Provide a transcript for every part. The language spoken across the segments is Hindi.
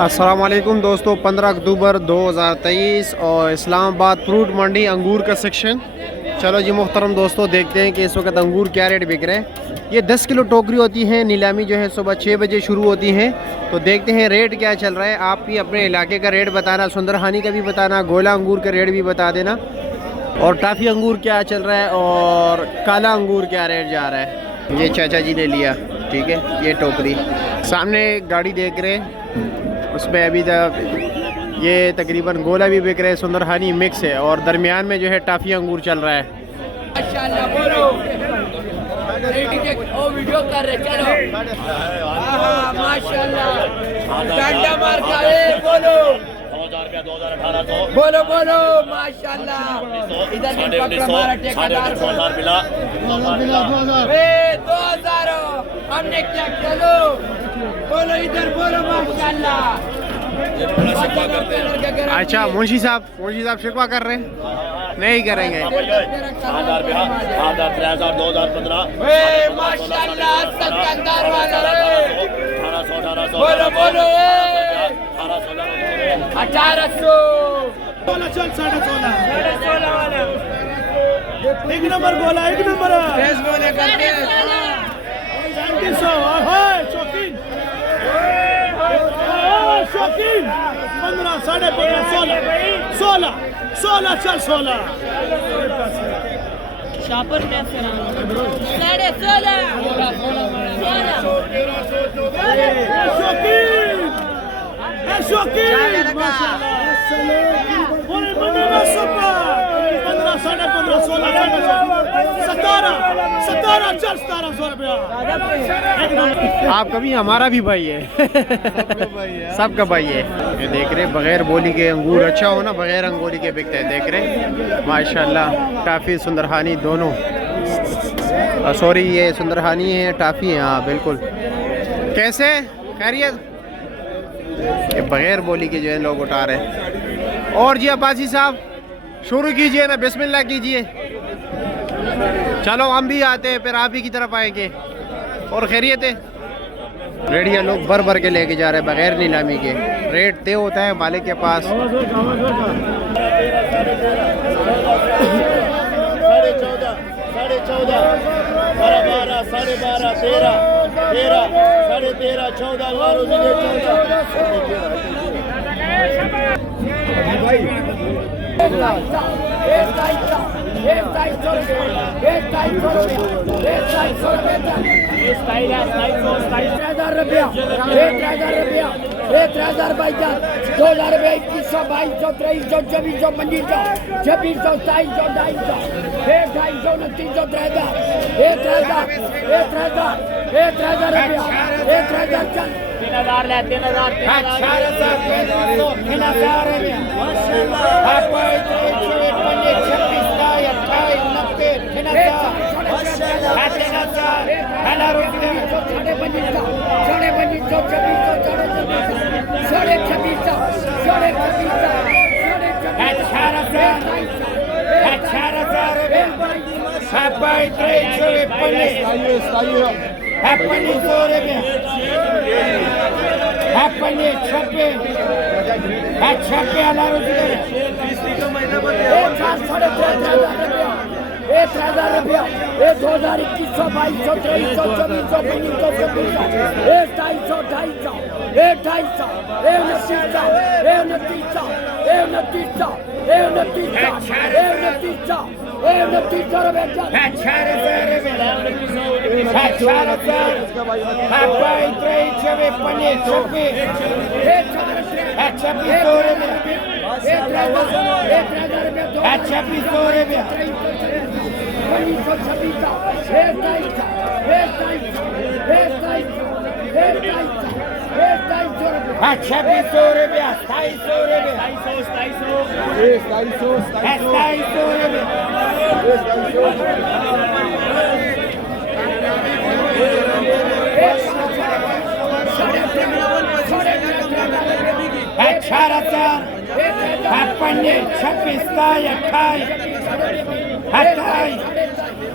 अस्सलाम वालेकुम दोस्तों, 15 अक्टूबर 2023 और इस्लामाबाद फ्रूट मंडी अंगूर का सेक्शन। चलो जी मुहतरम दोस्तों, देखते हैं कि इस वक्त अंगूर क्या रेट बिक रहे हैं। ये 10 किलो टोकरी होती है, नीलामी जो है सुबह 6 बजे शुरू होती है। तो देखते हैं रेट क्या चल रहा है। आप भी अपने इलाके का रेट बताना, सुंदरहानी का भी बताना, गोला अंगूर का रेट भी बता देना, और टाफ़ी अंगूर क्या चल रहा है और काला अंगूर क्या रेट जा रहा है। ये चाचा जी ने लिया, ठीक है, ये टोकरी सामने गाड़ी देख रहे हैं, उसमें अभी तक ये तकरीबन गोला भी बिक रहे हैं, सुंदरहानी मिक्स है, और दरमियान में जो है टाफ़ी अंगूर चल रहा है। बोलो बोलो माशाल्लाह। इधर भी पकड़ हमारा ठेकेदार 2000 हमने क्या चलो बोलो, इधर बोलो माशाल्लाह। अच्छा मुंशी साहब शिकवा कर रहे हैं? नहीं करेंगे। 1000 2015 माशाल्लाह सकंदर वाला बोलो बोलो 1800 चल 16.5 वाला एक नंबर बोला, एक नंबर बोले करके 300 शौकीन 15 15.5 16 चल 16 शॉपर में शौकीन माशाल्लाह 1700 रुपया। आप कभी हमारा भी भाई है, सबका भाई है। ये देख रहे बगैर बोली के अंगूर, अच्छा हो ना, बगैर अंगूरी के बिकते हैं। देख रहे माशाल्लाह, टाफ़ी सुंदरहानी दोनों, सॉरी ये सुंदरहानी है, टाफ़ी है, हाँ बिल्कुल। कैसे खैरियत? ये बगैर बोली के जो है लोग उठा रहे हैं। और जी अब्बासी साहब शुरू कीजिए ना, बिस्मिल्लाह कीजिए। चलो हम भी आते हैं, फिर आप ही की तरफ आएंगे। और खैरियत है? रेडिया लोग भर भर के लेके जा रहे हैं बगैर नीलामी के। रेट तय होता है मालिक के पास। 12.5 12.5 13 13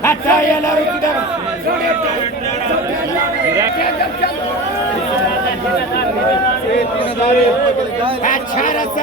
Hata अठारह